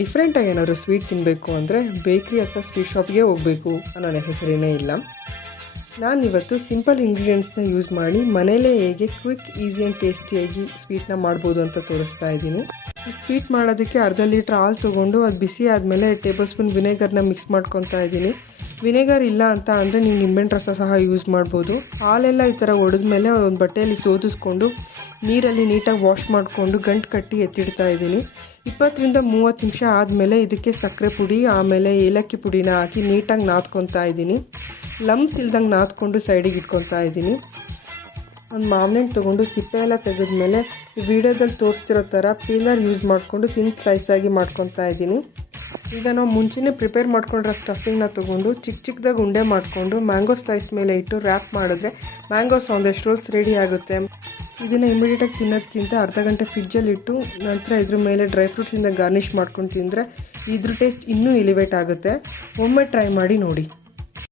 ಡಿಫ್ರೆಂಟಾಗಿ ಏನಾದರೂ ಸ್ವೀಟ್ ತಿನ್ನಬೇಕು ಅಂದರೆ ಬೇಕ್ರಿ ಅಥವಾ ಸ್ವೀಟ್ ಶಾಪ್ಗೆ ಹೋಗಬೇಕು ಅನ್ನೋ ನೆಸಸರಿನೇ ಇಲ್ಲ. ನಾನಿವತ್ತು ಸಿಂಪಲ್ ಇಂಗ್ರೀಡಿಯೆಂಟ್ಸ್ನ ಯೂಸ್ ಮಾಡಿ ಮನೇಲೇ ಹೇಗೆ ಕ್ವಿಕ್, ಈಸಿ ಆ್ಯಂಡ್ ಟೇಸ್ಟಿಯಾಗಿ ಸ್ವೀಟ್ನ ಮಾಡ್ಬೋದು ಅಂತ ತೋರಿಸ್ತಾ ಇದ್ದೀನಿ. ಈ ಸ್ವೀಟ್ ಮಾಡೋದಕ್ಕೆ ಅರ್ಧ ಲೀಟ್ರ್ ಹಾಲು ತೊಗೊಂಡು ಅದು ಬಿಸಿ ಆದಮೇಲೆ ಟೇಬಲ್ ಸ್ಪೂನ್ ವಿನೆಗರ್ನ ಮಿಕ್ಸ್ ಮಾಡ್ಕೊತಾ ಇದ್ದೀನಿ. ವಿನೆಗರ್ ಇಲ್ಲ ಅಂತ ಅಂದರೆ ನೀವು ನಿಂಬೆಹಣ್ಣು ರಸ ಸಹ ಯೂಸ್ ಮಾಡ್ಬೋದು. ಹಾಲೆಲ್ಲ ಈ ಥರ ಒಡೆದ್ಮೇಲೆ ಒಂದು ಬಟ್ಟೆಯಲ್ಲಿ ಸೋದಿಸ್ಕೊಂಡು ನೀರಲ್ಲಿ ನೀಟಾಗಿ ವಾಶ್ ಮಾಡಿಕೊಂಡು ಗಂಟು ಕಟ್ಟಿ ಎತ್ತಿಡ್ತಾ ಇದ್ದೀನಿ. 20-30 ನಿಮಿಷ ಆದಮೇಲೆ ಇದಕ್ಕೆ ಸಕ್ಕರೆ ಪುಡಿ ಆಮೇಲೆ ಏಲಕ್ಕಿ ಪುಡಿನ ಹಾಕಿ ನೀಟಾಗಿ ನಾದ್ಕೊತಾ ಇದ್ದೀನಿ. ಲಮ್ಸ್ ಇಲ್ದಂಗೆ ನಾದ್ಕೊಂಡು ಸೈಡಿಗೆ ಇಟ್ಕೊತಾ ಇದ್ದೀನಿ. ಒಂದು ಮಾವಿನಣ್ಣು ತೊಗೊಂಡು ಸಿಪ್ಪೆ ಎಲ್ಲ ತೆಗೆದ್ಮೇಲೆ ಈ ವಿಡಿಯೋದಲ್ಲಿ ತೋರಿಸ್ತಿರೋ ಥರ ಪೀಲರ್ ಯೂಸ್ ಮಾಡಿಕೊಂಡು ತಿನ್ ಸ್ಲೈಸಾಗಿ ಮಾಡ್ಕೊತಾ ಇದ್ದೀನಿ. ಈಗ ನಾವು ಮುಂಚೆನೇ ಪ್ರಿಪೇರ್ ಮಾಡ್ಕೊಂಡಿರೋ ಸ್ಟಫಿಂಗ್ನ ತೊಗೊಂಡು ಚಿಕ್ಕದಾಗಿ ಉಂಡೆ ಮಾಡಿಕೊಂಡು ಮ್ಯಾಂಗೋ ಸ್ಲೈಸ್ ಮೇಲೆ ಇಟ್ಟು ರ್ಯಾಪ್ ಮಾಡಿದ್ರೆ ಮ್ಯಾಂಗೋ ಸಾಂದೇಶ್ ರೋಲ್ಸ್ ರೆಡಿ ಆಗುತ್ತೆ. ಇದನ್ನು ಇಮಿಡಿಯೇಟಾಗಿ ತಿನ್ನೋದಕ್ಕಿಂತ ಅರ್ಧ ಗಂಟೆ ಫ್ರಿಜ್ಜಲ್ಲಿ ಇಟ್ಟು ನಂತರ ಇದ್ರ ಮೇಲೆ ಡ್ರೈ ಫ್ರೂಟ್ಸಿಂದ ಗಾರ್ನಿಷ್ ಮಾಡ್ಕೊಂಡು ತಿಂದರೆ ಇದ್ರ ಟೇಸ್ಟ್ ಇನ್ನೂ ಎಲಿವೇಟ್ ಆಗುತ್ತೆ. ಒಮ್ಮೆ ಟ್ರೈ ಮಾಡಿ ನೋಡಿ.